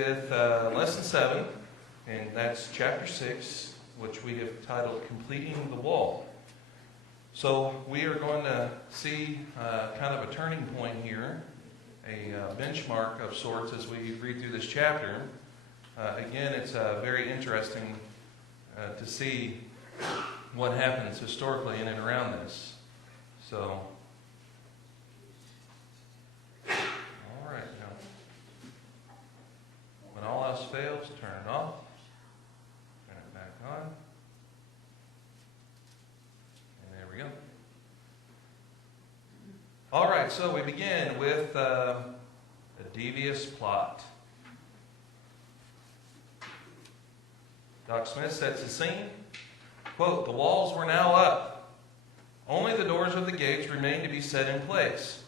with Lesson 7, and that's Chapter 6, which we have titled Completing the Wall. So we are going to see kind of a turning point here, a benchmark of sorts as we read through this chapter. Again, it's very interesting to see what happens historically in and around this. So, all right, now, when all else fails, turn it off, turn it back on, and there we go. All right, so we begin with a devious plot. Doc Smith sets the scene. Quote, "The walls were now up. Only the doors of the gates remained to be set in place.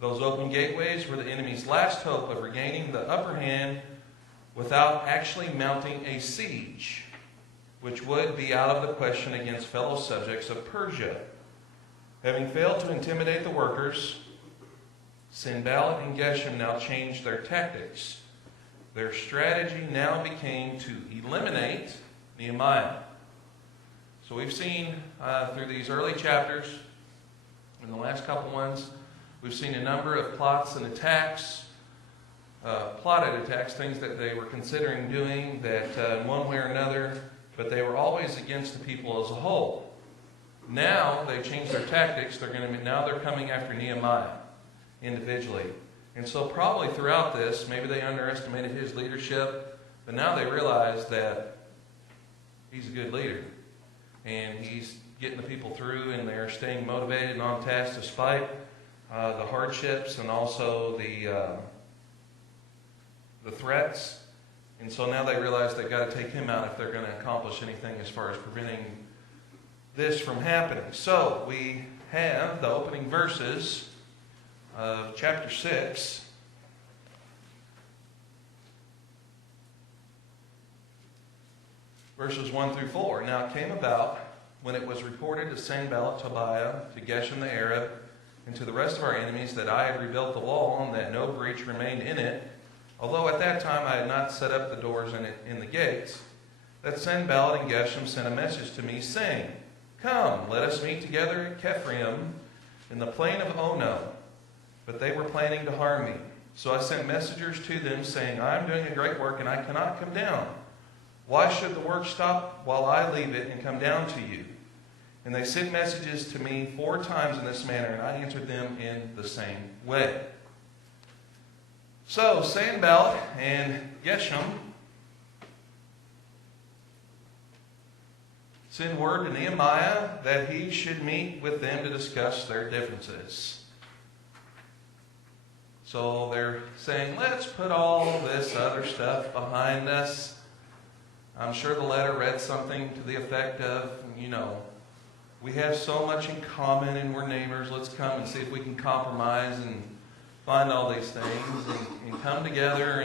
Those open gateways were the enemy's last hope of regaining the upper hand without actually mounting a siege, which would be out of the question against fellow subjects of Persia. Having failed to intimidate the workers, Sanballat and Geshem now changed their tactics. Their strategy now became to eliminate Nehemiah." So we've seen through these early chapters, in the last couple ones, we've seen a number of plots and attacks, plotted attacks, things that they were considering doing that in one way or another, but they were always against the people as a whole. Now they've changed their tactics. Now they're coming after Nehemiah individually. And so probably throughout this, maybe they underestimated his leadership, but now they realize that he's a good leader. And he's getting the people through, and they're staying motivated and on task despite the hardships and also the threats. And so now they realize they've got to take him out if they're going to accomplish anything as far as preventing this from happening. So we have the opening verses of chapter 6. Verses 1 through 4. "Now it came about, when it was reported to Sanballat, Tobiah, to Geshem the Arab, and to the rest of our enemies, that I had rebuilt the wall, and that no breach remained in it, although at that time I had not set up the doors in the gates, that Sanballat and Geshem sent a message to me, saying, 'Come, let us meet together at Kephraim, in the plain of Ono.' But they were planning to harm me. So I sent messengers to them, saying, 'I am doing a great work, and I cannot come down. Why should the work stop while I leave it and come down to you?' And they sent messages to me 4 times in this manner, and I answered them in the same way." So Sanballat and Geshem send word to Nehemiah that he should meet with them to discuss their differences. So they're saying, let's put all this other stuff behind us. I'm sure the letter read something to the effect of, we have so much in common and we're neighbors. Let's come and see if we can compromise and find all these things and come together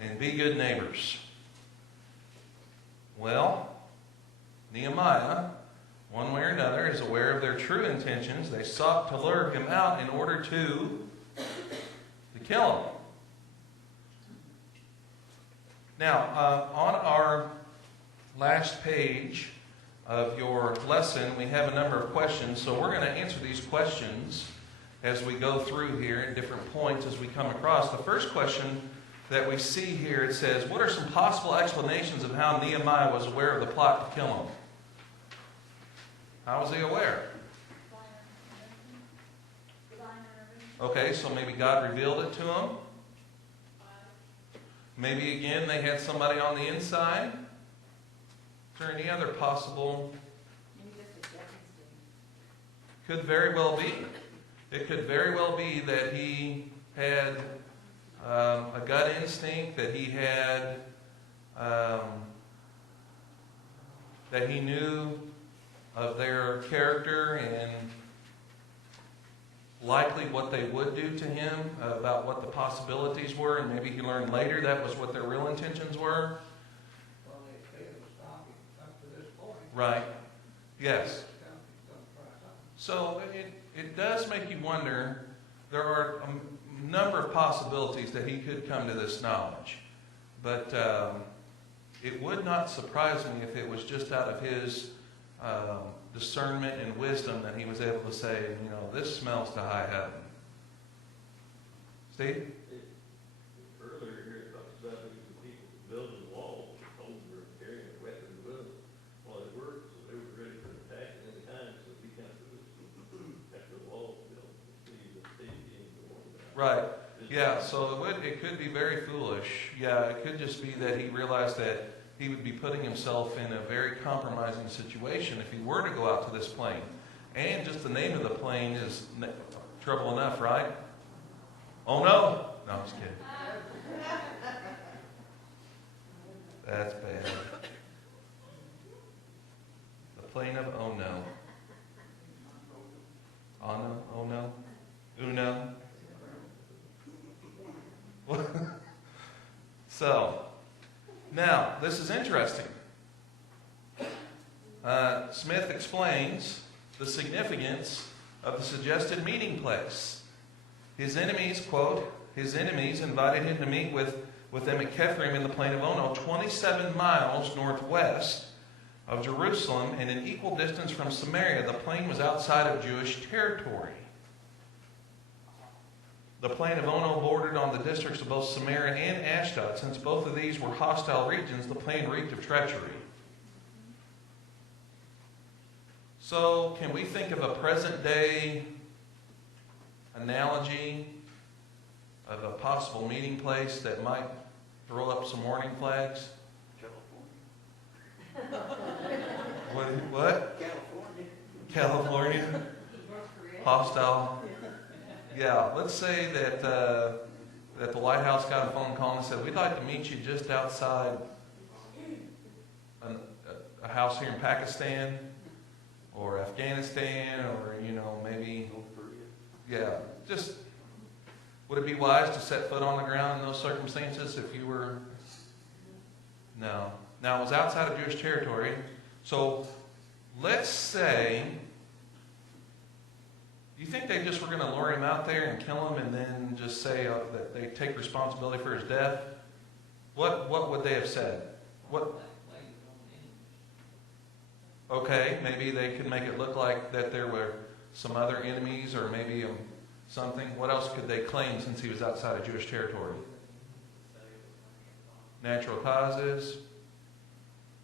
and be good neighbors. Well, Nehemiah, one way or another, is aware of their true intentions. They sought to lure him out in order to kill him. Now, on our last page of your lesson, we have a number of questions. So we're going to answer these questions as we go through here at different points as we come across. The first question that we see here, it says, what are some possible explanations of how Nehemiah was aware of the plot to kill him? How was he aware? Okay, so maybe God revealed it to him. Maybe again they had somebody on the inside. Is there any other possible? Could very well be. It could very well be that he had a gut instinct, that he had that he knew of their character and likely what they would do to him, about what the possibilities were, and maybe he learned later that was what their real intentions were. Well, they failed to stop him up to this point. Right. Yes. So it does make you wonder. There are a number of possibilities that he could come to this knowledge. But it would not surprise me if it was just out of his discernment and wisdom that he was able to say, this smells to high heaven. Steve? Earlier here it talks about the people building walls, told they were carrying a weapon with them while they worked, so they were ready for attack at any time, so we kind of after the walls built, see the safety and the one. Right. Yeah, so it could be very foolish. Yeah, it could just be that he realized that he would be putting himself in a very compromising situation if he were to go out to this plain. And just the name of the plain is trouble enough, right? Oh no! No, I'm just kidding. That's bad. The plain of oh no. Ono? Oh no? Uno? So, now, this is interesting. Smith explains the significance of the suggested meeting place. His enemies, quote, his enemies invited him to meet with them at Kethrim in the plain of Ono, 27 miles northwest of Jerusalem and an equal distance from Samaria. The plain was outside of Jewish territory. The plain of Ono bordered on the districts of both Samaria and Ashdod. Since both of these were hostile regions, the plain reeked of treachery. So, can we think of a present-day analogy of a possible meeting place that might throw up some warning flags? California. What? California? Hostile. Yeah, let's say that the White House got a phone call and said, we'd like to meet you just outside a house here in Pakistan or Afghanistan or, maybe, yeah, just, would it be wise to set foot on the ground in those circumstances if you were? No. Now, it was outside of Jewish territory, so let's say, do you think they just were going to lure him out there and kill him and then just say that they take responsibility for his death? What would they have said? What? Okay, maybe they could make it look like that there were some other enemies or maybe something. What else could they claim since he was outside of Jewish territory? Natural causes.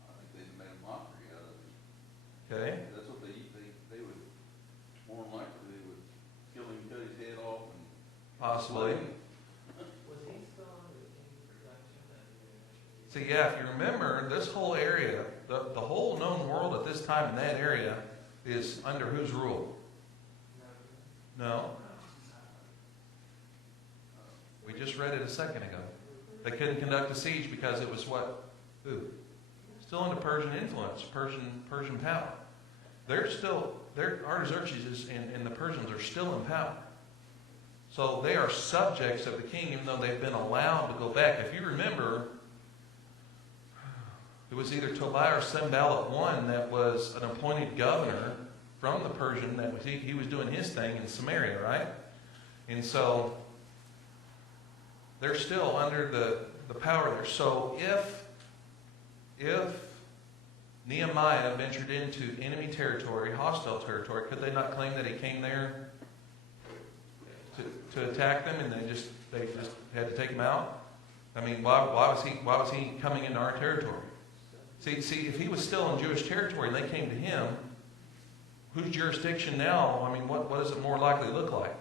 I think they made a mockery out of it. Okay. That's what they would, more than likely, they would kill him, cut his head off, and Possibly. Was he still under any production? See, yeah, if you remember, this whole area, the whole known world at this time in that area is under whose rule? No. We just read it a second ago. They couldn't conduct a siege because it was what? Who? Still under Persian influence, Persian power. Artaxerxes and the Persians are still in power. So they are subjects of the king, even though they've been allowed to go back. If you remember, it was either Tobiah or Sanballat I that was an appointed governor from the Persian. That was he was doing his thing in Samaria, right? And so they're still under the power there. So if Nehemiah ventured into enemy territory, hostile territory, could they not claim that he came there to attack them and they just had to take him out? I mean, why was he coming into our territory? See, if he was still in Jewish territory and they came to him, whose jurisdiction now? I mean, what does it more likely look like?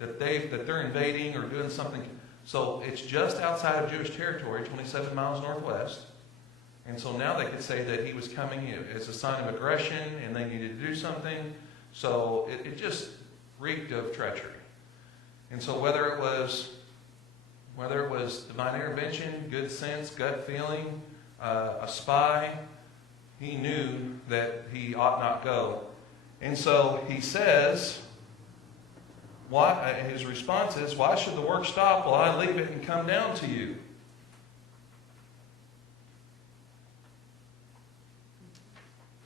That they're invading or doing something. So it's just outside of Jewish territory, 27 miles northwest. And so now they could say that he was coming as a sign of aggression and they needed to do something. So it just reeked of treachery. And so whether it was divine intervention, good sense, gut feeling, a spy, he knew that he ought not go. And so he says, his response is, why should the work stop while I leave it and come down to you?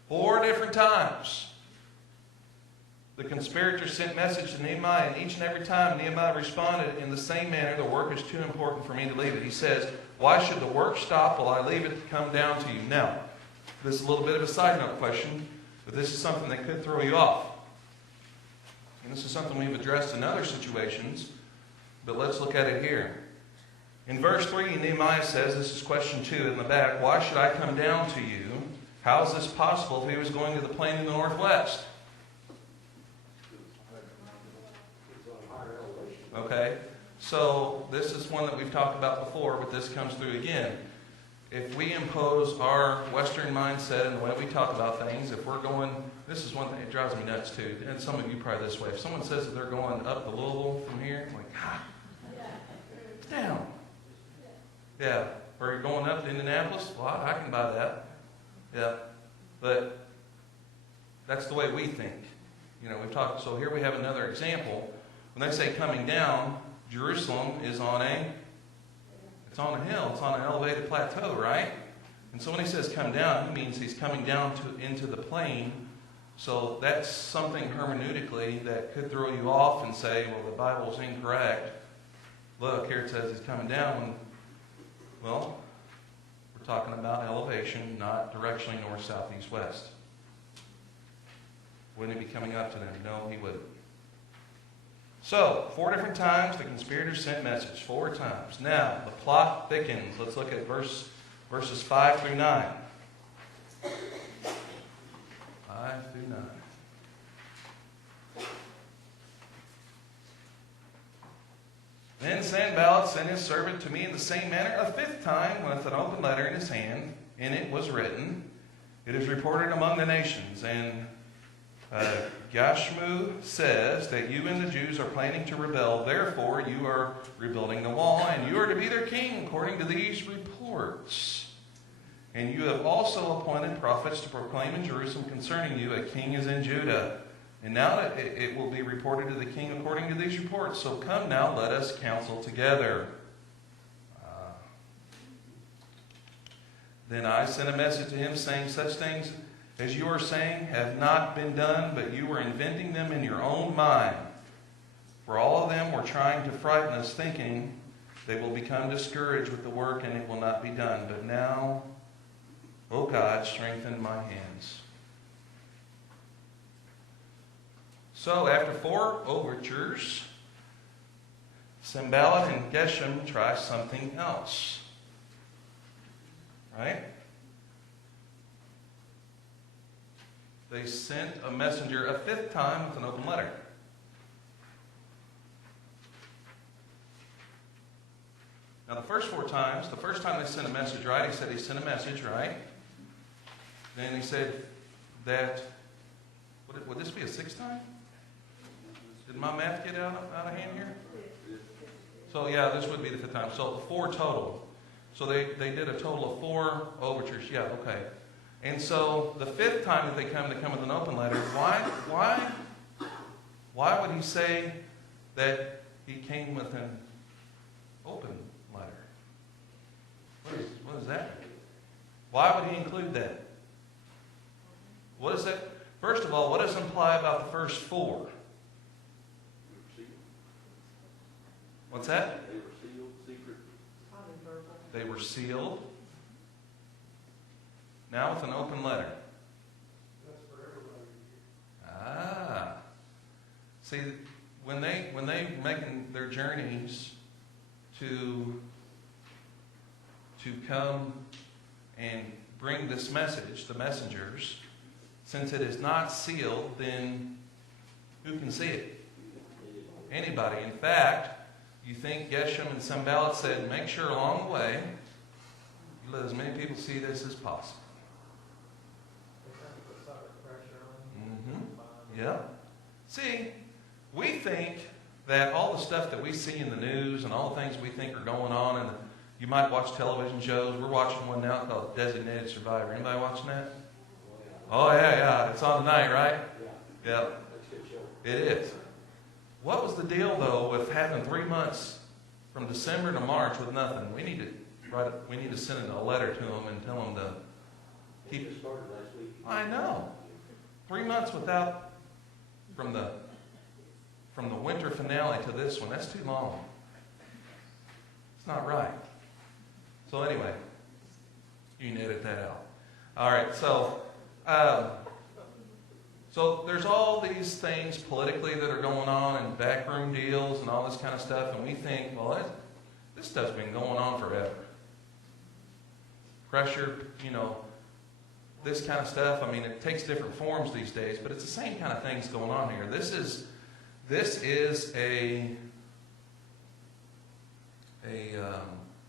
Four different times, the conspirators sent message to Nehemiah, and each and every time Nehemiah responded in the same manner, the work is too important for me to leave it. He says, why should the work stop while I leave it to come down to you? Now, this is a little bit of a side note question, but this is something that could throw you off. And this is something we've addressed in other situations, but let's look at it here. In verse 3, Nehemiah says, this is question 2 in the back, why should I come down to you? How is this possible if he was going to the plain in the northwest? Okay, so this is one that we've talked about before, but this comes through again. If we impose our Western mindset and the way we talk about things, if we're going, this is one thing that drives me nuts too, and some of you probably this way. If someone says that they're going up to Louisville from here, I'm like, down. Yeah, or you're going up to Indianapolis, well, I can buy that. Yeah, but that's the way we think. You know, we've talked, so here we have another example. When they say coming down, Jerusalem is on a hill. It's on an elevated plateau, right? And so when he says come down, he means he's coming down into the plain. So that's something hermeneutically that could throw you off and say, well, the Bible's incorrect. Look, here it says he's coming down. Well, we're talking about elevation, not directionally north, south, east, west. Wouldn't he be coming up to them? No, he wouldn't. So, 4 different times the conspirators sent message. 4 times. Now, the plot thickens. Let's look at verses 5 through 9. 5 through 9. Then Sanballat sent his servant to me in the same manner a 5th time with an open letter in his hand. In it was written, it is reported among the nations, and Gashmu says that you and the Jews are planning to rebel. Therefore, you are rebuilding the wall, and you are to be their king according to these reports. And you have also appointed prophets to proclaim in Jerusalem concerning you, a king is in Judah. And now it will be reported to the king according to these reports. So come now, let us counsel together. Then I sent a message to him saying, such things as you are saying have not been done, but you were inventing them in your own mind. For all of them were trying to frighten us, thinking they will become discouraged with the work and it will not be done. But now, O God, strengthen my hands. So after 4 overtures, Sanballat and Geshem try something else. Right? They sent a messenger a 5th time with an open letter. Now the first 4 times, the first time they sent a message, right? He said he sent a message, right? Then he said that, would this be a 6th time? Did my math get out of hand here? So yeah, this would be the 5th time. So 4 total. So they did a total of 4 overtures. Yeah, okay. And so the 5th time that they come with an open letter, why would he say that he came with an open letter? What is that? Why would he include that? What is that? First of all, what does it imply about the first 4? What's that? They were sealed, secret. They were sealed. Now with an open letter. That's for everybody. Ah. See, when they making their journeys to come and bring this message, the messengers, since it is not sealed, then who can see it? Anybody. In fact, you think Geshem and Sanballat said, make sure along the way you let as many people see this as possible. Yeah. See, we think that all the stuff that we see in the news and all the things we think are going on, and you might watch television shows. We're watching one now called Designated Survivor. Anybody watching that? Oh, yeah. It's on tonight, right? Yeah. It is. What was the deal, though, with having 3 months from December to March with nothing? We need to send a letter to them and tell them to keep. It started last week. I know. 3 months without, from the winter finale to this one, that's too long. It's not right. So anyway, you can edit that out. All right, so there's all these things politically that are going on and backroom deals and all this kind of stuff, and we think, well, this stuff's been going on forever. Pressure, this kind of stuff. I mean, it takes different forms these days, but it's the same kind of things going on here. This is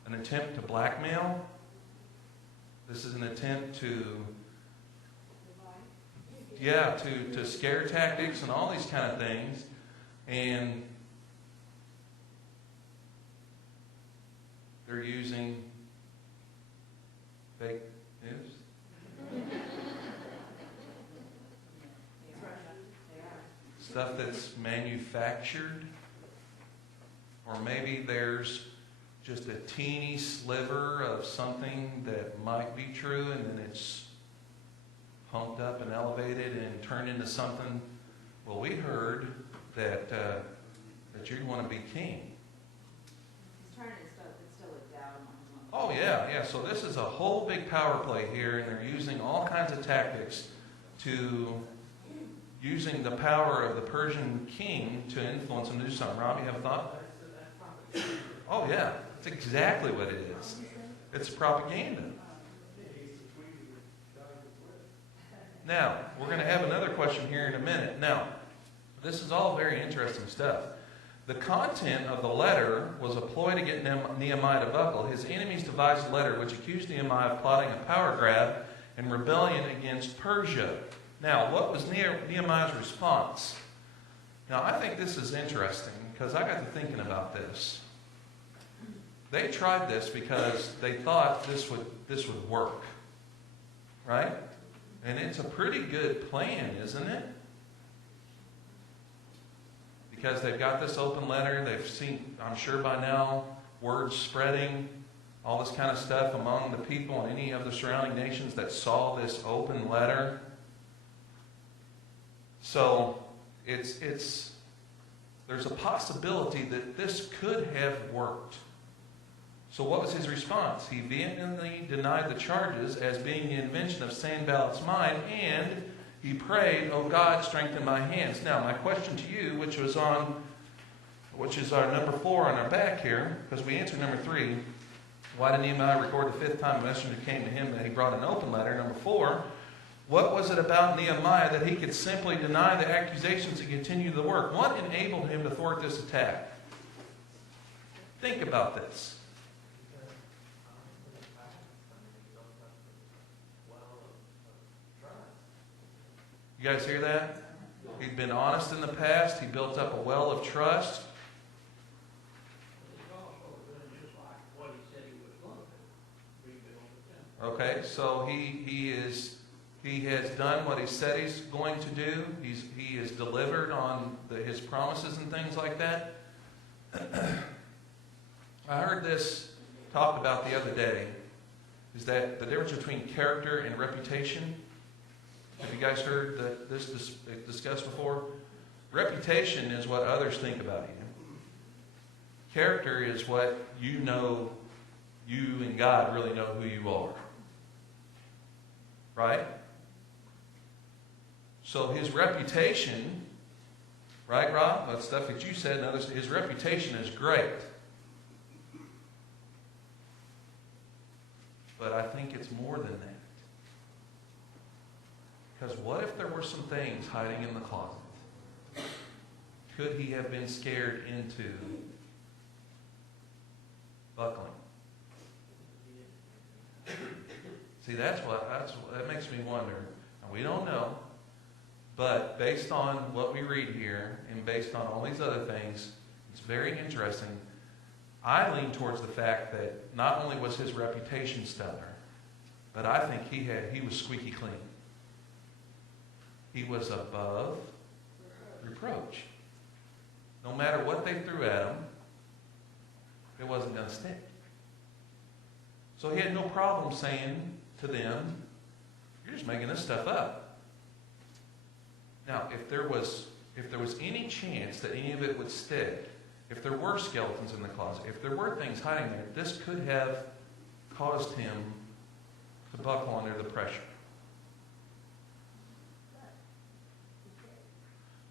an attempt to blackmail. This is an attempt to scare tactics and all these kind of things. And they're using fake news. Stuff that's manufactured. Or maybe there's just a teeny sliver of something that might be true, and then it's pumped up and elevated and turned into something. Well, we heard that you want to be king. He's turning stuff that's still a doubt on him. Oh yeah. So this is a whole big power play here, and they're using all kinds of tactics using the power of the Persian king to influence him to do something. Rob, you have a thought? Oh yeah, that's exactly what it is. It's propaganda. Now, we're going to have another question here in a minute. Now, this is all very interesting stuff. The content of the letter was a ploy to get Nehemiah to buckle. His enemies devised a letter which accused Nehemiah of plotting a power grab and rebellion against Persia. Now, what was Nehemiah's response? Now, I think this is interesting because I got to thinking about this. They tried this because they thought this would work, right? And it's a pretty good plan, isn't it? Because they've got this open letter. They've seen, I'm sure by now, words spreading, all this kind of stuff among the people and any of the surrounding nations that saw this open letter. So there's a possibility that this could have worked. So what was his response? He vehemently denied the charges as being the invention of Sanballat's mind, and he prayed, "Oh God, strengthen my hands." Now, my question to you, which is our number 4 on our back here, because we answered number 3, why did Nehemiah record the 5th time a messenger came to him that he brought an open letter? Number 4, what was it about Nehemiah that he could simply deny the accusations and continue the work? What enabled him to thwart this attack? Think about this. You guys hear that? He'd been honest in the past. He built up a well of trust. He's also doing just like what he said he was going to rebuild the temple. Okay, so he has done what he said he's going to do. He is delivered on his promises and things like that. I heard this talked about the other day. Is that the difference between character and reputation? Have you guys heard this discussed before? Reputation is what others think about you. Character is what you know, you and God really know who you are. Right? So his reputation, right, Rob? That stuff that you said and others, his reputation is great. But I think it's more than that. Because what if there were some things hiding in the closet? Could he have been scared into buckling? See, that makes me wonder. And we don't know, but based on what we read here and based on all these other things, it's very interesting. I lean towards the fact that not only was his reputation stellar, but I think he was squeaky clean. He was above reproach. No matter what they threw at him, it wasn't going to stick. So he had no problem saying to them, "You're just making this stuff up." Now, if there was any chance that any of it would stick, if there were skeletons in the closet, if there were things hiding there, this could have caused him to buckle under the pressure.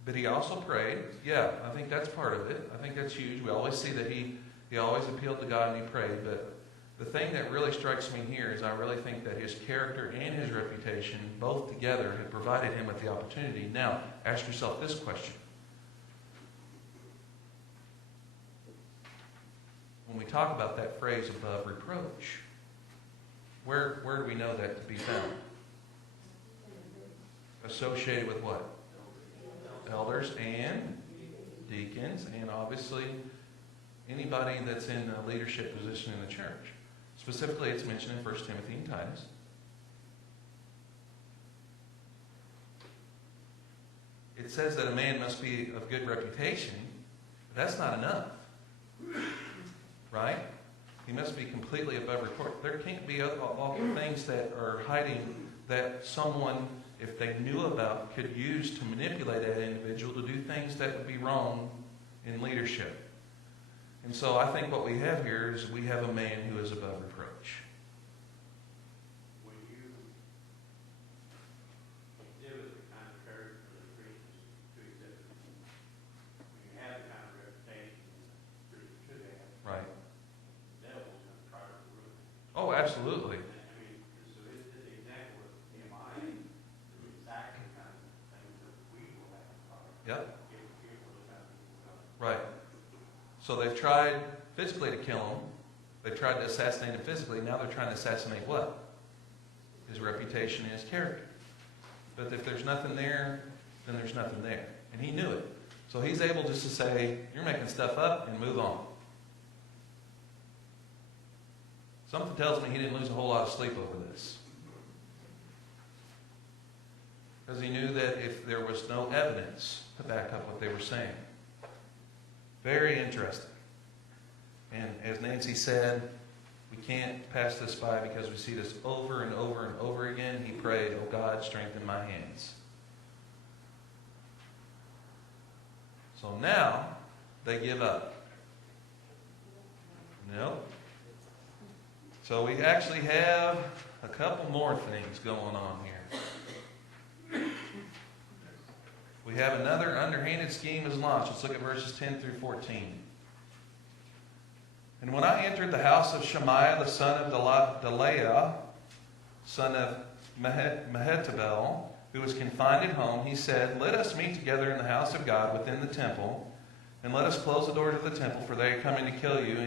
But he also prayed. Yeah, I think that's part of it. I think that's huge. We always see that he always appealed to God and he prayed. But the thing that really strikes me here is I really think that his character and his reputation, both together, have provided him with the opportunity. Now, ask yourself this question. When we talk about that phrase above reproach, where do we know that to be found? Associated with what? Elders and deacons, and obviously anybody that's in a leadership position in the church. Specifically, it's mentioned in 1 Timothy and Titus. It says that a man must be of good reputation. But that's not enough. Right? He must be completely above report. There can't be all things that are hiding that someone, if they knew about, could use to manipulate that individual to do things that would be wrong in leadership. And so I think what we have here is we have a man who is above reproach. When you exhibit the kind of courage for the Christians to exhibit, when you have the kind of reputation that Christians should have, Right. the devil's going to try to ruin it. Oh, absolutely. I mean, so this example of Nehemiah is exactly the kind of things that we will have to try to Yep. give people the kind of people. Right. So they've tried physically to kill him. They've tried to assassinate him physically. Now they're trying to assassinate what? His reputation and his character. But if there's nothing there, then there's nothing there. And he knew it. So he's able just to say, you're making stuff up, and move on. Something tells me he didn't lose a whole lot of sleep over this. Because he knew that if there was no evidence to back up what they were saying. Very interesting. And as Nancy said, we can't pass this by because we see this over and over and over again. He prayed, "Oh God, strengthen my hands." So now they give up. No. So we actually have a couple more things going on here. We have another underhanded scheme is launched. Let's look at verses 10 through 14. And when I entered the house of Shemaiah, the son of Delaiah, son of Mehetabel, who was confined at home, he said, "Let us meet together in the house of God within the temple, and let us close the doors of the temple, for they are coming to kill you,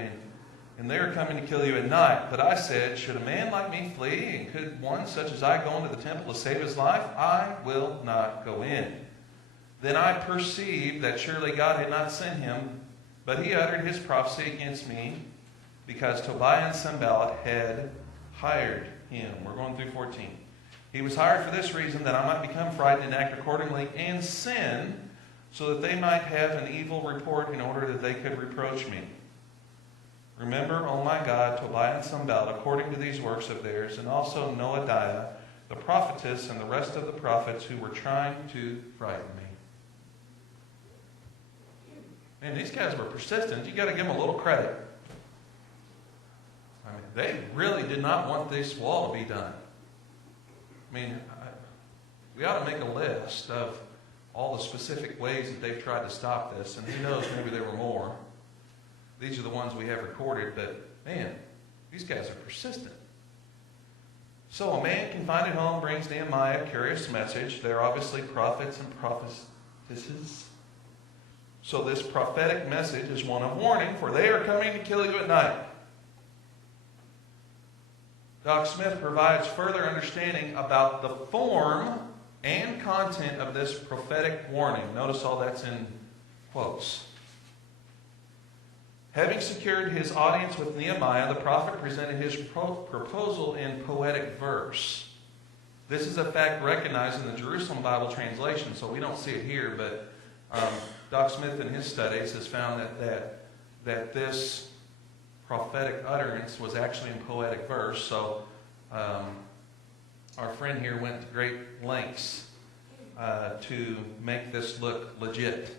and they are coming to kill you at night." But I said, "Should a man like me flee, and could one such as I go into the temple to save his life? I will not go in." Then I perceived that surely God had not sent him, but he uttered his prophecy against me, because Tobiah and Sanballat had hired him. We're going through 14. He was hired for this reason, that I might become frightened and act accordingly and sin, so that they might have an evil report in order that they could reproach me. Remember, O my God, Tobiah and Sanballat, according to these works of theirs, and also Noadiah, the prophetess, and the rest of the prophets who were trying to frighten me. Man, these guys were persistent. You got to give them a little credit. I mean, they really did not want this wall to be done. I mean, we ought to make a list of all the specific ways that they've tried to stop this, and who knows, maybe there were more. These are the ones we have recorded, but man, these guys are persistent. So a man confined at home brings Nehemiah a curious message. They're obviously prophets and prophetesses. So this prophetic message is one of warning, for they are coming to kill you at night. Doc Smith provides further understanding about the form and content of this prophetic warning. Notice all that's in quotes. Having secured his audience with Nehemiah, the prophet presented his proposal in poetic verse. This is a fact recognized in the Jerusalem Bible translation, so we don't see it here, but Doc Smith in his studies has found that this prophetic utterance was actually in poetic verse. So our friend here went to great lengths to make this look legit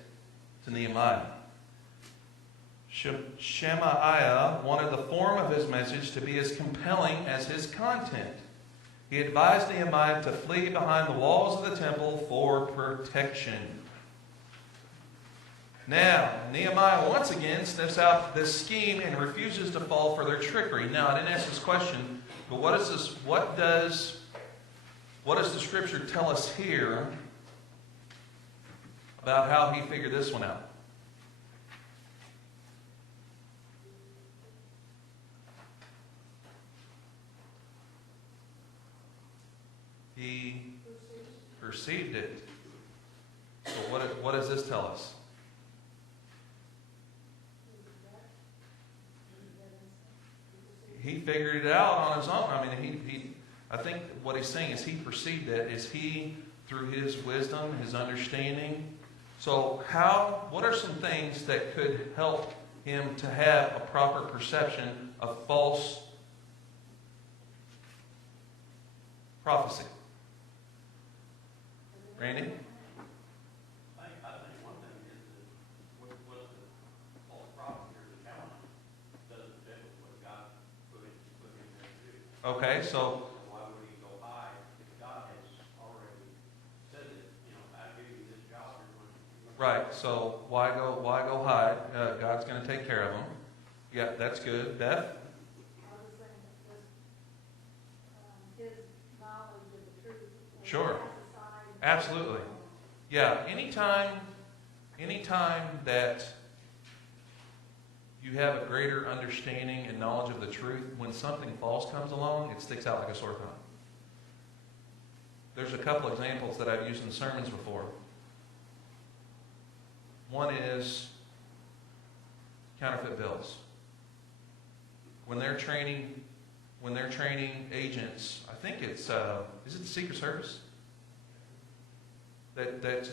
to Nehemiah. Shemaiah wanted the form of his message to be as compelling as his content. He advised Nehemiah to flee behind the walls of the temple for protection. Now, Nehemiah once again sniffs out this scheme and refuses to fall for their trickery. Now, I didn't ask this question, but what does the scripture tell us here about how he figured this one out? He perceived it. So what does this tell us? He figured it out on his own. I mean, I think what he's saying is he perceived it. Is he, through his wisdom, his understanding? So what are some things that could help him to have a proper perception of false prophecy? Randy? I think one thing is that what the false prophet here is telling doesn't fit with what God put him there to do. Okay, so So why would he go hide if God has already said that, I'll give you this job, you're going to. right. So why go hide? God's going to take care of him. Yeah, that's good. Beth? I was saying that his knowledge of the truth. Sure. Cast aside. Absolutely. Yeah, anytime that you have a greater understanding and knowledge of the truth, when something false comes along, it sticks out like a sore thumb. There's a couple examples that I've used in sermons before. One is counterfeit bills. When they're training agents, I think it's is it the Secret Service that's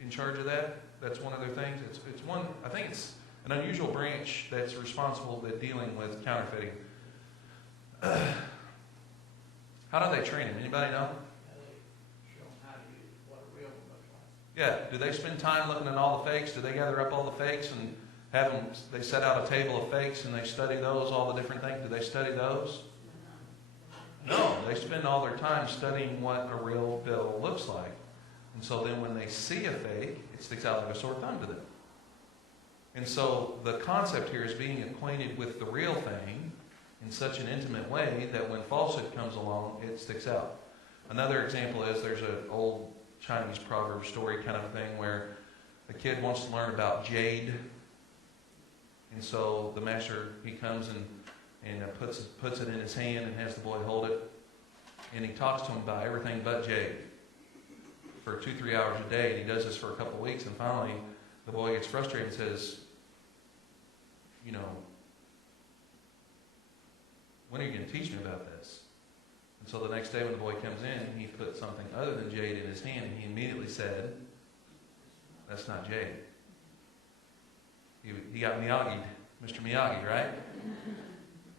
in charge of that? That's one of their things. It's one. I think it's an unusual branch that's responsible for dealing with counterfeiting. How do they train them? Anybody know? Show them how to use what a real one looks like. Yeah. Do they spend time looking at all the fakes? Do they gather up all the fakes and have them? They set out a table of fakes and they study those, all the different things. Do they study those? No. They spend all their time studying what a real bill looks like. And so then when they see a fake, it sticks out like a sore thumb to them. And so the concept here is being acquainted with the real thing in such an intimate way that when falsehood comes along, it sticks out. Another example is there's an old Chinese proverb story kind of thing where a kid wants to learn about jade. And so the master, he comes and puts it in his hand and has the boy hold it. And he talks to him about everything but jade for 2-3 hours a day. And he does this for a couple of weeks. And finally, the boy gets frustrated and says, when are you going to teach me about this? And so the next day when the boy comes in, he put something other than jade in his hand, and he immediately said, that's not jade. He got Miyagi'd, Mr. Miyagi, right?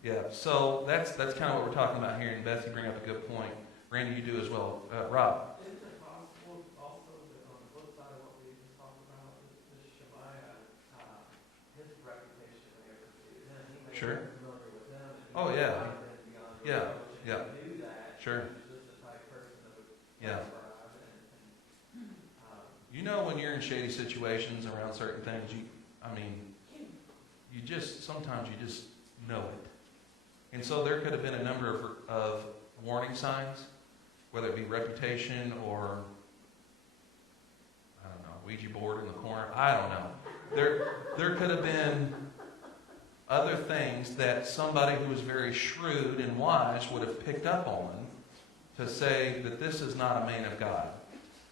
Yeah, so that's kind of what we're talking about here, and Beth, you bring up a good point. Randy, you do as well. Rob? Isn't it possible also that on the flip side of what we just talked about, this Shemaiah, his reputation may have preceded him, he may Sure. be familiar with them, and he Oh, might yeah. have been beyond Yeah, reproach, and yeah. he knew that. Sure. He was just the type of person that would Yeah. backfire, and You know when you're in shady situations around certain things, sometimes you just know it. And so there could have been a number of warning signs, whether it be reputation or, I don't know, Ouija board in the corner. I don't know. There could have been other things that somebody who was very shrewd and wise would have picked up on to say that this is not a man of God.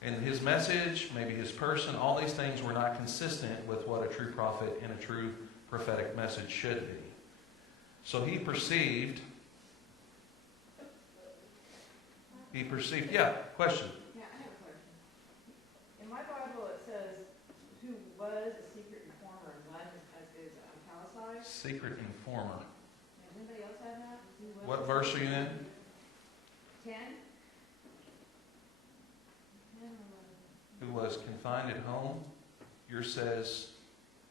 And his message, maybe his person, all these things were not consistent with what a true prophet and a true prophetic message should be. So he perceived, yeah, question. Yeah, I have a question. In my Bible, it says, who was a secret informer, and one is italicized. Secret informer. Does anybody else have that? Who was What a verse are secret you in? informer? 10? 10 or 11? Who was confined at home? Yours says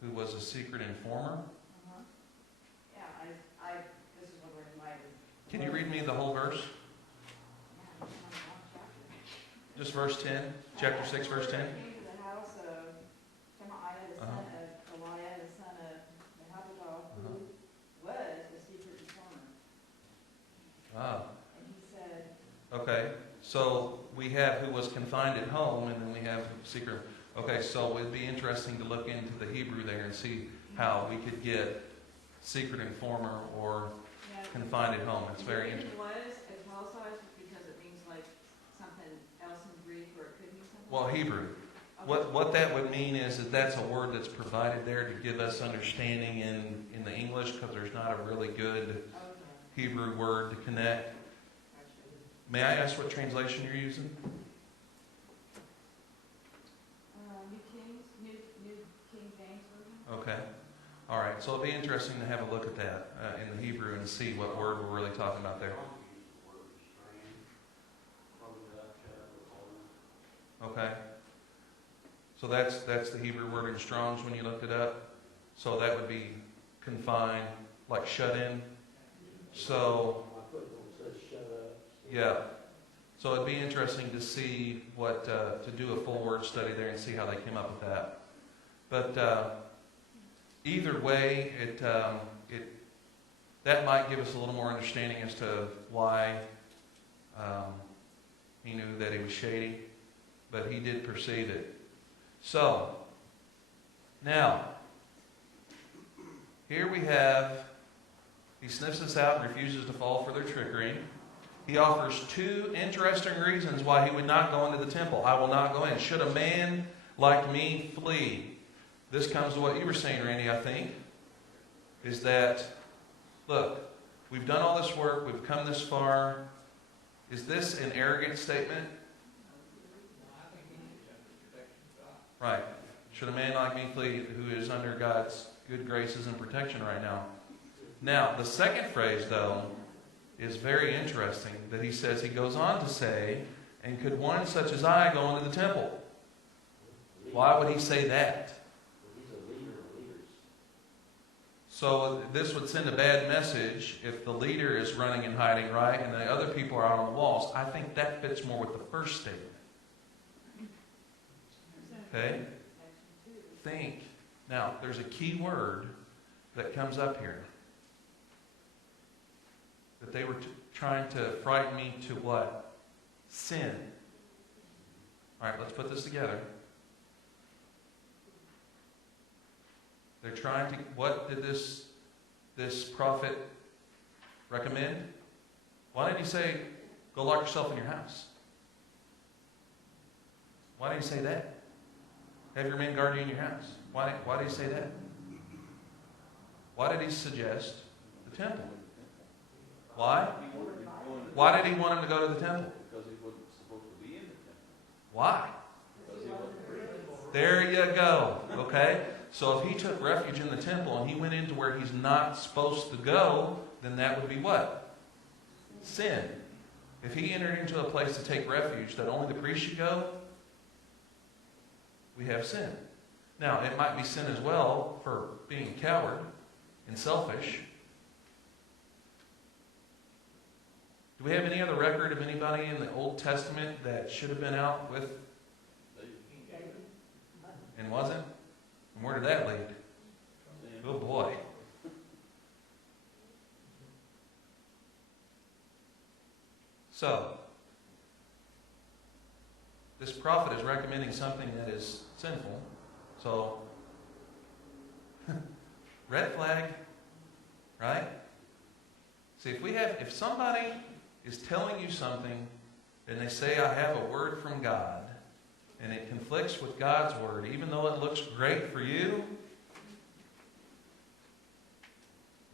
who was a secret informer. Uh-huh. Yeah, this is what we're invited. Can you read me the whole verse? Yeah, it's on the wrong chapter. Just verse 10, chapter 6, verse 10. Came to the house of Shemaiah, the son of Eliah, the son of Mehatabel, who was a secret informer. Ah, And he said, okay. So we have who was confined at home, and then we have secret. Okay, so it'd be interesting to look into the Hebrew there and see how we could get secret informer or yeah. confined at home. It's very The interesting. reason was italicized because it means like something else in Greek, or it could mean something. Well, Hebrew. Okay. What that would mean is that that's a word that's provided there to give us understanding in the English, because there's not a really good Okay. Hebrew word to connect. Gotcha. May I ask what translation you're using? New King James Version. Okay. All right. So it'll be interesting to have a look at that in the Hebrew and see what word we're really talking about there. Okay. So that's the Hebrew word in Strong's when you looked it up. So that would be confined, like shut in. So My footnote says shut up. yeah. So it'd be interesting to see what to do a full word study there and see how they came up with that. But either way, that might give us a little more understanding as to why he knew that he was shady, but he did perceive it. So now here we have, he sniffs us out and refuses to fall for their trickery. He offers two interesting reasons why he would not go into the temple. I will not go in. Should a man like me flee? This comes to what you were saying, Randy, I think, is that, look, we've done all this work, we've come this far. Is this an arrogant statement? No, I think he needs under protection of God. Right. Should a man like me flee who is under God's good graces and protection right now? Now, the second phrase, though, is very interesting, that he says, he goes on to say, and could one such as I go into the temple? Why would he say that? He's a leader of leaders. So this would send a bad message if the leader is running and hiding, right, and the other people are out on the walls. I think that fits more with the first statement. Okay? Think. Now, there's a key word that comes up here. That they were trying to frighten me to what? Sin. All right, let's put this together. They're trying to, what did this prophet recommend? Why didn't he say, go lock yourself in your house? Why did he say that? Have your men guard you in your house. Why did he say that? Why did he suggest the temple? Why? Why did he want him to go to the temple? Because he wasn't supposed to be in the temple. Why? Because he wasn't free. There you go. Okay? So if he took refuge in the temple and he went into where he's not supposed to go, then that would be what? Sin. If he entered into a place to take refuge that only the priest should go, we have sin. Now, it might be sin as well for being a coward and selfish. Do we have any other record of anybody in the Old Testament that should have been out with and wasn't? And where did that lead? Oh boy. So, this prophet is recommending something that is sinful. So, red flag, right? See, if somebody is telling you something and they say, I have a word from God, and it conflicts with God's word, even though it looks great for you,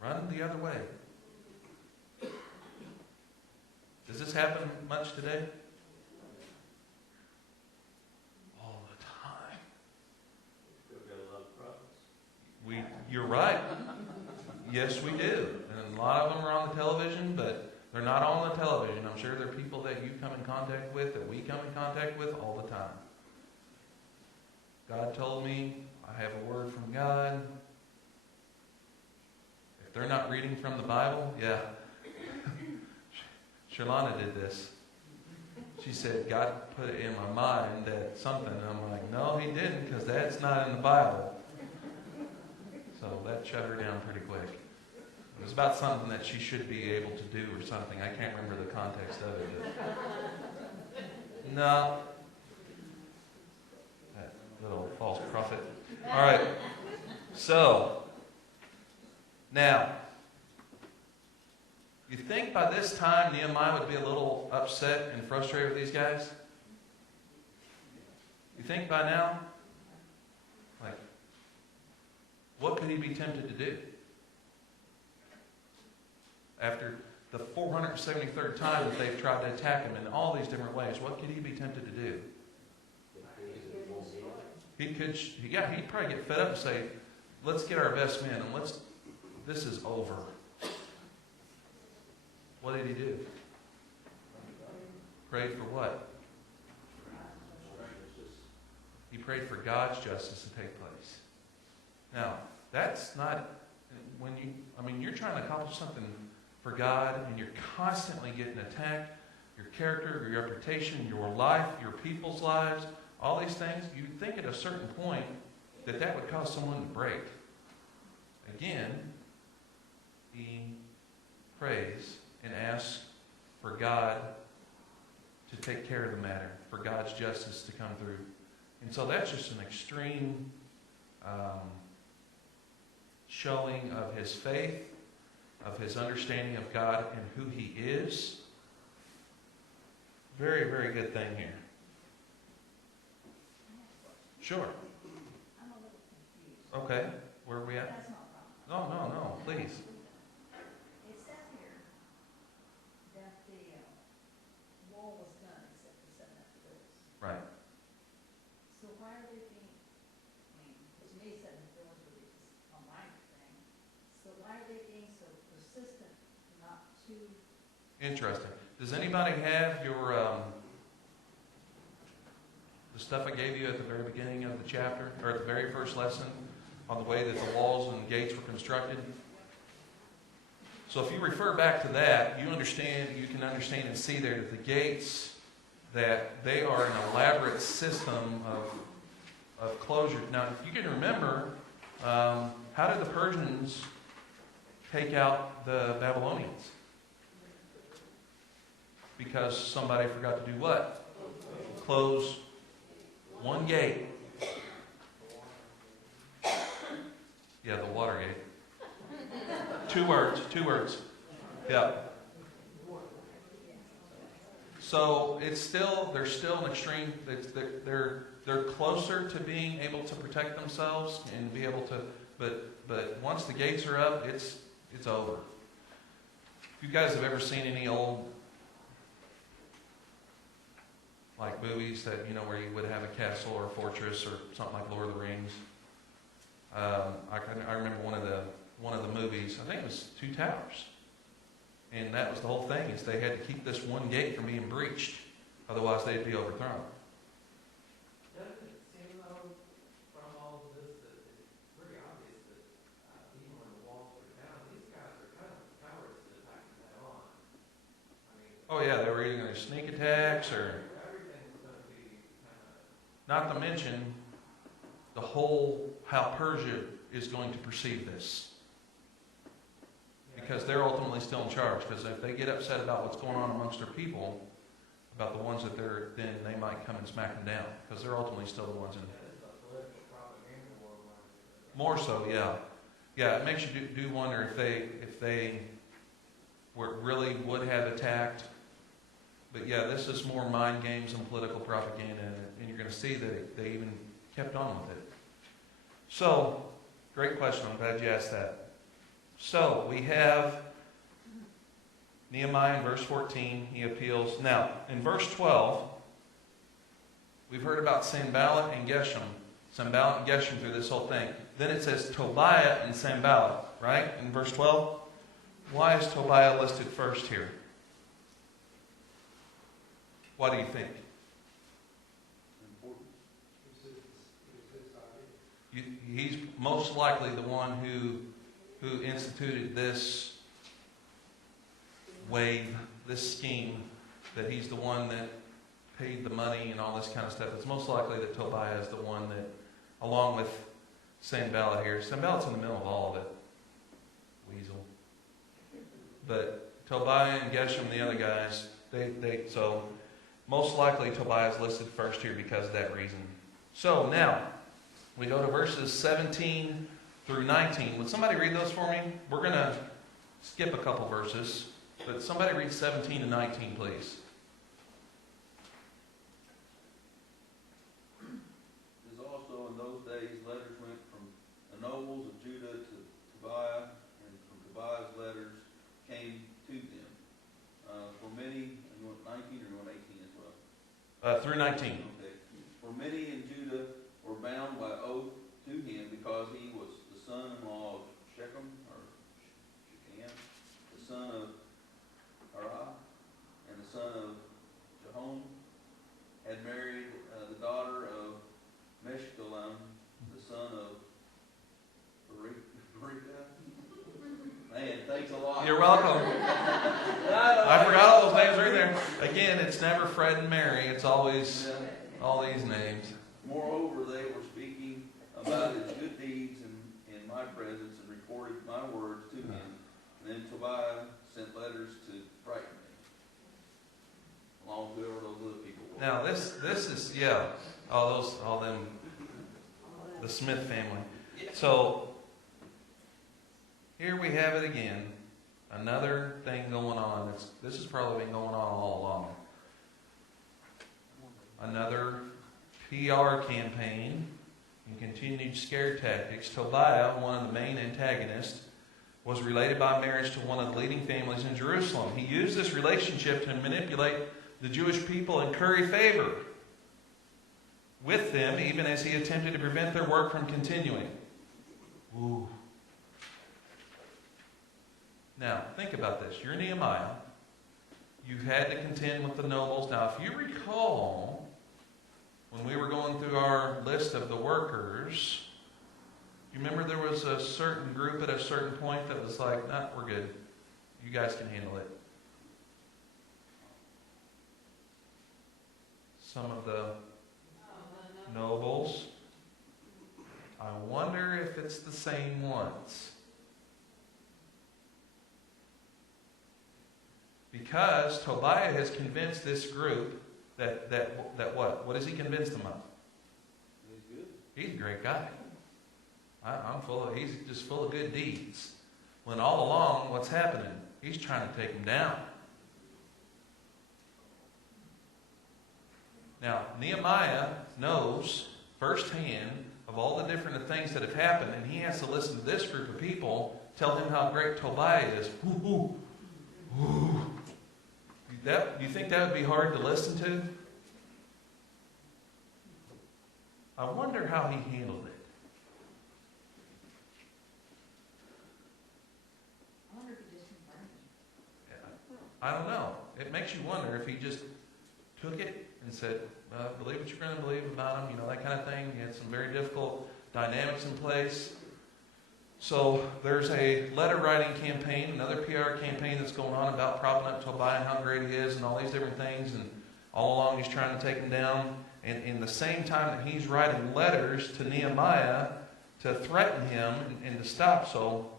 run the other way. Does this happen much today? All the time. Still got a lot of prophets. You're right. Yes, we do. And a lot of them are on the television, but they're not all on the television. I'm sure there are people that you come in contact with, that we come in contact with all the time. God told me, I have a word from God. If they're not reading from the Bible, yeah. Shalana did this. She said, God put it in my mind that something. And I'm like, no, he didn't, because that's not in the Bible. So that shut her down pretty quick. It was about something that she should be able to do or something. I can't remember the context of it. But no. That little false prophet. All right. So, now, you think by this time Nehemiah would be a little upset and frustrated with these guys? You think by now? Like, what could he be tempted to do? After the 473rd time that they've tried to attack him in all these different ways, what could he be tempted to do? He'd probably get fed up and say, let's get our best men and this is over. What did he do? Prayed for what? He prayed for God's justice to take place. Now, that's not, you're trying to accomplish something for God and you're constantly getting attacked. Your character, your reputation, your life, your people's lives, all these things, you'd think at a certain point that would cause someone to break. Again, he prays and asks for God to take care of the matter, for God's justice to come through. And so that's just an extreme showing of his faith, of his understanding of God and who he is. Very, very good thing here. Sure. I'm a little confused. Okay. Where are we at? That's not a problem. No, please. It says here that the wall was done except for setting up the doors. Right. So why are they being, to me, setting the doors would be just a minor thing. So why are they being so persistent not to? Interesting. Does anybody have your the stuff I gave you at the very beginning of the chapter, or at the very first lesson, on the way that the walls and gates were constructed? So if you refer back to that, you can understand and see there that the gates, that they are an elaborate system of closure. Now, if you can remember, how did the Persians take out the Babylonians? Because somebody forgot to do what? Close one gate. Yeah, the water gate. Two words. Yeah. So there's still an extreme, they're closer to being able to protect themselves and be able to, but once the gates are up, it's over. If you guys have ever seen any old like movies that, where you would have a castle or a fortress or something like Lord of the Rings. I remember one of the movies, I think it was Two Towers. And that was the whole thing, is they had to keep this one gate from being breached. Otherwise they'd be overthrown. Doesn't it seem though, from all of this, that it's pretty obvious that even when the walls were down, these guys are kind of cowards to attack that on. Oh yeah, they were either going to sneak attacks or... Everything's going to be kind of... Not to mention how Persia is going to perceive this. Because they're ultimately still in charge. Because if they get upset about what's going on amongst their people, about the ones that then they might come and smack them down. Because they're ultimately still the ones in. More so, yeah. Yeah, it makes you do wonder if they really would have attacked. But yeah, this is more mind games and political propaganda, and you're going to see that they even kept on with it. So, great question. I'm glad you asked that. So, we have Nehemiah in verse 14. He appeals. Now, in verse 12, we've heard about Sanballat and Geshem. Sanballat and Geshem through this whole thing. Then it says Tobiah and Sanballat, right? In verse 12. Why is Tobiah listed first here? What do you think? Important. he's most likely the one who instituted this wave, this scheme, that he's the one that paid the money and all this kind of stuff. It's most likely that Tobiah is the one that, along with Sanballat here. Sanballat's in the middle of all of it. Weasel. But Tobiah and Geshem, the other guys, so most likely Tobiah is listed first here because of that reason. So now, we go to verses 17 through 19. Would somebody read those for me? We're going to skip a couple verses, but somebody read 17 and 19, please. As also in those days letters went from the nobles of Judah to Tobiah, and from Tobiah's letters came to them. For many, you want 19 or you want 18 as well? Through 19. Okay. For many in Judah were bound by oath to him because he was the son-in-law of Shechem, or Shechem, the son of Arah, and the son of Jehon, had married the daughter of Meshullam, the son of Berekah. Man, thanks a lot. You're welcome. I forgot all those names right there. Again, it's never Fred and Mary. It's always all these names. Moreover, they were speaking about his good deeds in my presence and reported my words to him. And then Tobiah sent letters to frighten me, along with whoever those other people were. Now this is all them, the Smith family. So here we have it again. Another thing going on. This has probably been going on all along. Another PR campaign and continued scare tactics. Tobiah, one of the main antagonists, was related by marriage to one of the leading families in Jerusalem. He used this relationship to manipulate the Jewish people and curry favor with them, even as he attempted to prevent their work from continuing. Ooh. Now, think about this. You're Nehemiah. You've had to contend with the nobles. Now, if you recall, when we were going through our list of the workers, you remember there was a certain group at a certain point that was like, nah, we're good. You guys can handle it. Some of the nobles. I wonder if it's the same ones. Because Tobiah has convinced this group that what? What has he convinced them of? He's good. He's a great guy. He's just full of good deeds. When all along, what's happening? He's trying to take them down. Now, Nehemiah knows firsthand of all the different things that have happened, and he has to listen to this group of people tell him how great Tobiah is. Ooh, ooh, ooh. You think that would be hard to listen to? I wonder how he handled it. I wonder if he just confirmed it. Yeah. I don't know. It makes you wonder if he just took it and said, believe what you're going to believe about him, that kind of thing. He had some very difficult dynamics in place. So there's a letter writing campaign, another PR campaign that's going on about propping up Tobiah and how great he is and all these different things. And all along he's trying to take him down. And in the same time that he's writing letters to Nehemiah to threaten him and to stop. So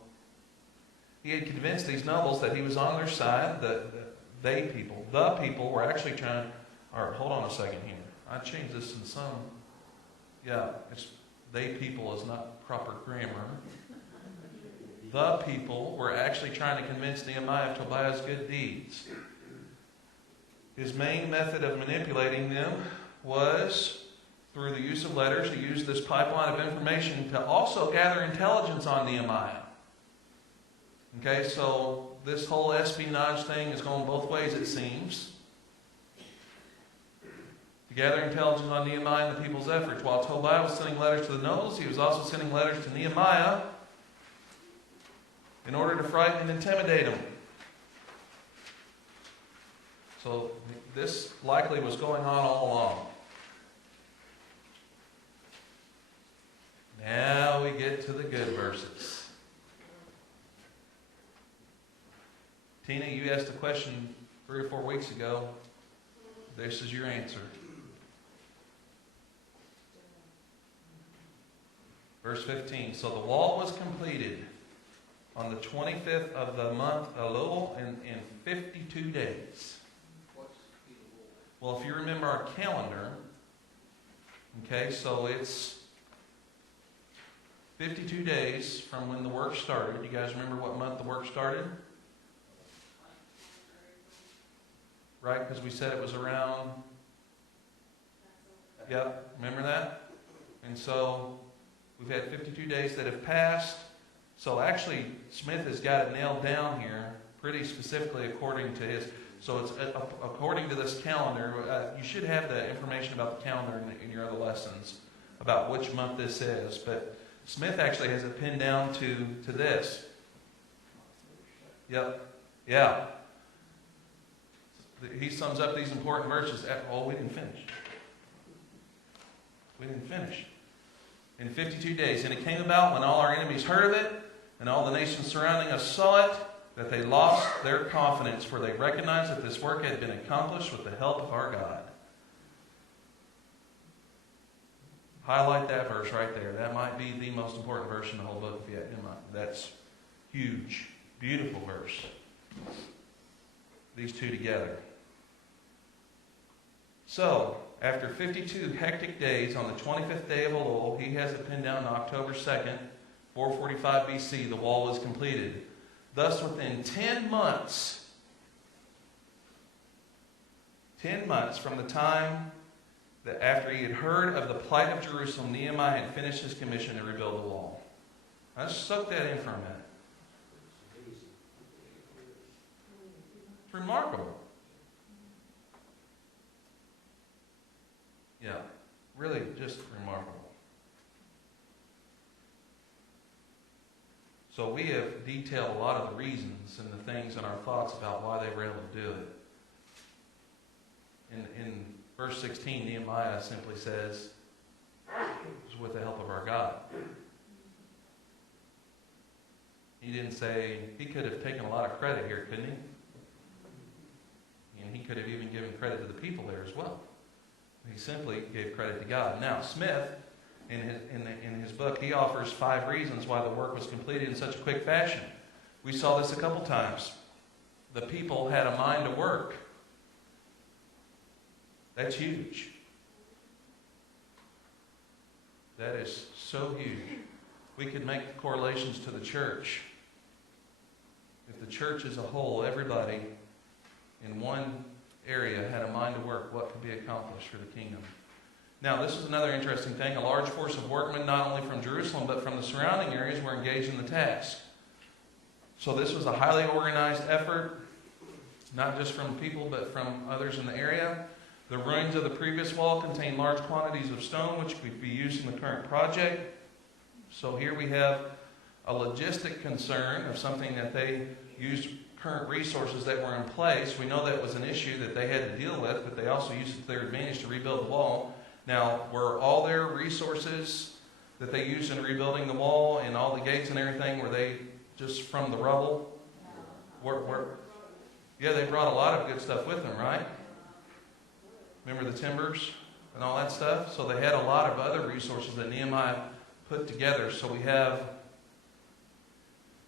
he had convinced these nobles that he was on their side. The people were actually trying. All right, hold on a second here. I changed this in some. Yeah, they people is not proper grammar. The people were actually trying to convince Nehemiah of Tobiah's good deeds. His main method of manipulating them was through the use of letters. He used this pipeline of information to also gather intelligence on Nehemiah. Okay, so this whole espionage thing is going both ways, it seems. To gather intelligence on Nehemiah and the people's efforts. While Tobiah was sending letters to the nobles, he was also sending letters to Nehemiah in order to frighten and intimidate him. So this likely was going on all along. Now to the good verses. Tina, you asked a question 3 or 4 weeks ago. This is your answer. Verse 15. So the wall was completed on the 25th of the month Elul in 52 days. What's the Well, if you remember our calendar, okay, so it's 52 days from when the work started. You guys remember what month the work started? Right, because we said it was around, yep, remember that? And so we've had 52 days that have passed. So actually, Smith has got it nailed down here pretty specifically according to his. So it's according to this calendar. You should have the information about the calendar in your other lessons about which month this is. But Smith actually has it pinned down to this. Yep. Yeah. He sums up these important verses. Oh, we didn't finish. We didn't finish. In 52 days. And it came about when all our enemies heard of it, and all the nations surrounding us saw it, that they lost their confidence, for they recognized that this work had been accomplished with the help of our God. Highlight that verse right there. That might be the most important verse in the whole book if you have it in mind. That's huge. Beautiful verse. These two together. So, after 52 hectic days, on the 25th day of Elul, he has it pinned down on October 2nd, 445 BC, the wall was completed. Thus, within 10 months from the time that after he had heard of the plight of Jerusalem, Nehemiah had finished his commission to rebuild the wall. Now, let's soak that in for a minute. It's remarkable. Yeah, really just remarkable. So we have detailed a lot of the reasons and the things and our thoughts about why they were able to do it. In verse 16, Nehemiah simply says, it was with the help of our God. He didn't say, he could have taken a lot of credit here, couldn't he? And he could have even given credit to the people there as well. He simply gave credit to God. Now, Smith, in his book, he offers 5 reasons why the work was completed in such a quick fashion. We saw this a couple times. The people had a mind to work. That's huge. That is so huge. We could make correlations to the church. If the church as a whole, everybody in one area had a mind to work, what could be accomplished for the kingdom? Now, this is another interesting thing. A large force of workmen, not only from Jerusalem, but from the surrounding areas, were engaged in the task. So this was a highly organized effort, not just from people, but from others in the area. The ruins of the previous wall contained large quantities of stone, which could be used in the current project. So here we have a logistic concern of something that they used current resources that were in place. We know that was an issue that they had to deal with, but they also used it to their advantage to rebuild the wall. Now, were all their resources that they used in rebuilding the wall and all the gates and everything, were they just from the rubble? Yeah, they brought a lot of good stuff with them, right? Remember the timbers and all that stuff? So they had a lot of other resources that Nehemiah put together. So we have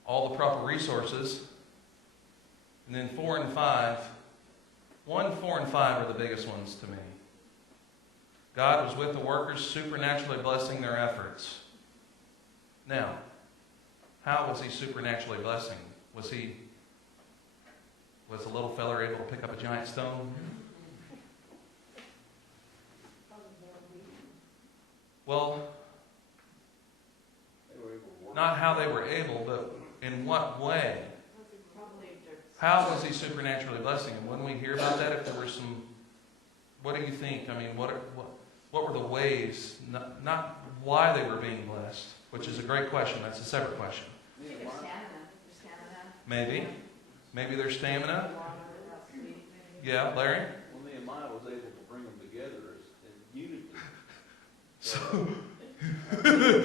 all the proper resources. And then 4 and 5. 1, 4, and 5 are the biggest ones to me. God was with the workers, supernaturally blessing their efforts. Now, how was he supernaturally blessing? Was the little fella able to pick up a giant stone? Well, not how they were able, but in what way? How was he supernaturally blessing them? Wouldn't we hear about that if there were some... What do you think? I mean, what were the ways, not why they were being blessed, which is a great question. That's a separate question. Maybe. Maybe their stamina. Yeah, Larry? Well, Nehemiah was able to bring them together in unity. So, How do you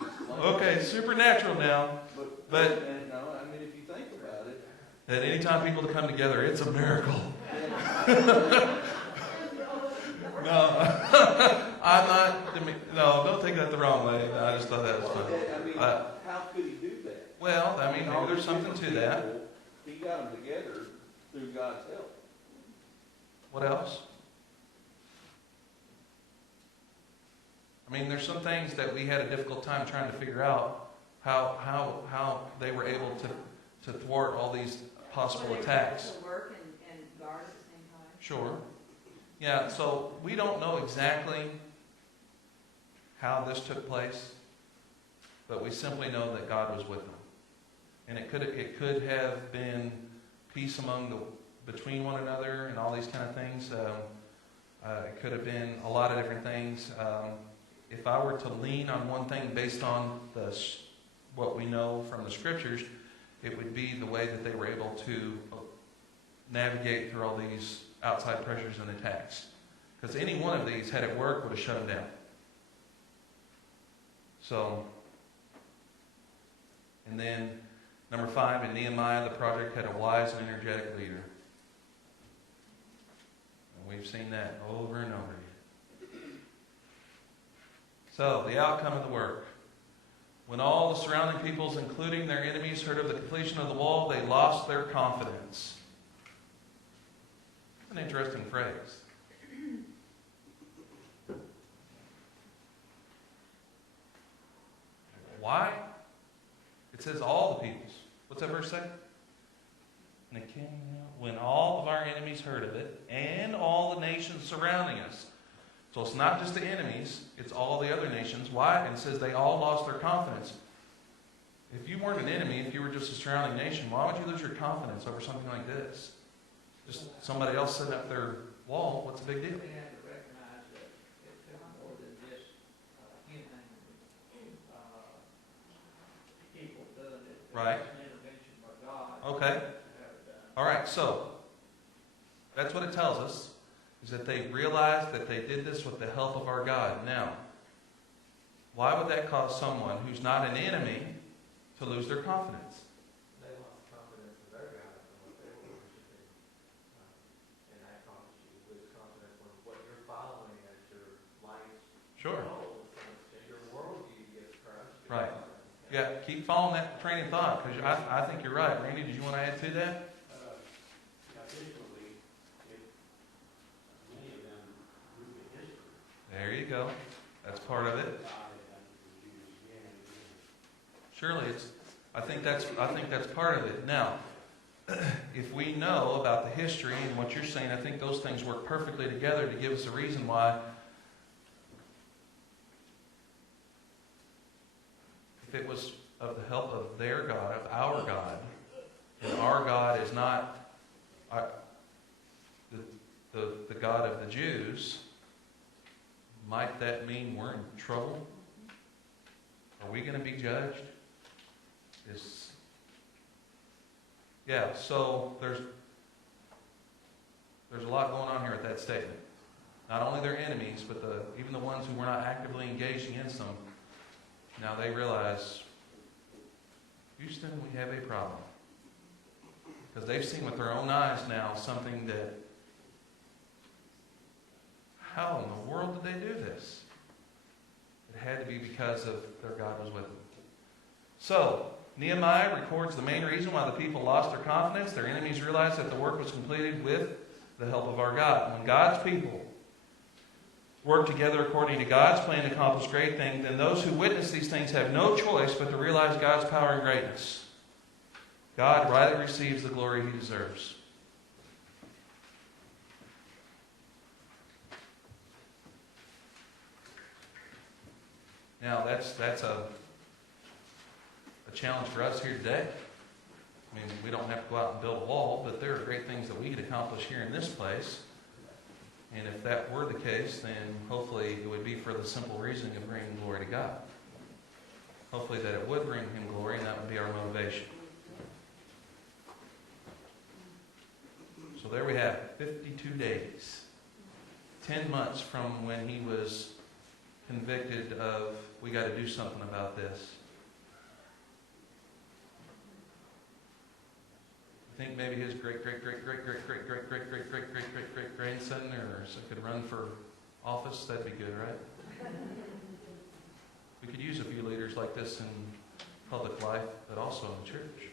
explain Okay, supernatural now. But- and, no, I mean, if you think about it, That anytime people come together, it's a miracle. No, I'm not. No, don't take that the wrong way. I just thought that was funny. I mean, Uh, how could he do that? Well, I mean, maybe there's something to that. He got them together through God's help. What else? I mean, there's some things that we had a difficult time trying to figure out how they were able to thwart all these possible Were they attacks. able to work and guard at the same time? Sure. Yeah, so we don't know exactly how this took place, but we simply know that God was with them. And it could have been peace between one another and all these kind of things. It could have been a lot of different things. If I were to lean on one thing based on what we know from the scriptures, it would be the way that they were able to navigate through all these outside pressures and attacks. Because any one of these, had it worked, would have shut them down. So, and then number 5, in Nehemiah, the project had a wise and energetic leader. And we've seen that over and over again. So, the outcome of the work. When all the surrounding peoples, including their enemies, heard of the completion of the wall, they lost their confidence. It's an interesting phrase. Why? It says all the peoples. What's that verse say? When all of our enemies heard of it, and all the nations surrounding us. So it's not just the enemies, it's all the other nations. Why? And it says they all lost their confidence. If you weren't an enemy, if you were just a surrounding nation, why would you lose your confidence over something like this? Just somebody else setting up their wall, what's the big deal? We have to recognize that it took more than just human people doing it. Right. It was an intervention by God. Okay. To have it done. All right, so that's what it tells us, is that they realized that they did this with the help of our God. Now, why would that cause someone who's not an enemy to lose their confidence? They lost confidence in their God and what they were worshiping. And that causes you to lose confidence in what you're following as your life's Sure. goal. So your worldview gets crushed. Right. Yeah, keep following that train of thought, because I think you're right. Randy, did you want to add to that? Additionally, many of them root in history. There you go. That's part of it. Surely, I think that's part of it. Now, if we know about the history and what you're saying, I think those things work perfectly together to give us a reason why. If it was of the help of their God, of our God, and our God is not the God of the Jews, might that mean we're in trouble? Are we going to be judged? So there's a lot going on here with that statement. Not only their enemies, but even the ones who were not actively engaged against them, now they realize, Houston, we have a problem. Because they've seen with their own eyes now something that, how in the world did they do this? It had to be because of their God was with them. So, Nehemiah records the main reason why the people lost their confidence. Their enemies realized that the work was completed with the help of our God. When God's people work together according to God's plan to accomplish great things, then those who witness these things have no choice but to realize God's power and greatness. God rightly receives the glory He deserves. Now, that's a challenge for us here today. I mean, we don't have to go out and build a wall, but there are great things that we could accomplish here in this place. And if that were the case, then hopefully it would be for the simple reason of bringing glory to God. Hopefully that it would bring Him glory, and that would be our motivation. So there we have it, 52 days. 10 months from when he was convicted of, we got to do something about this. think maybe his great grandson or so could run for office? That'd be good, right? We could use a few leaders like this in public life, but also in church.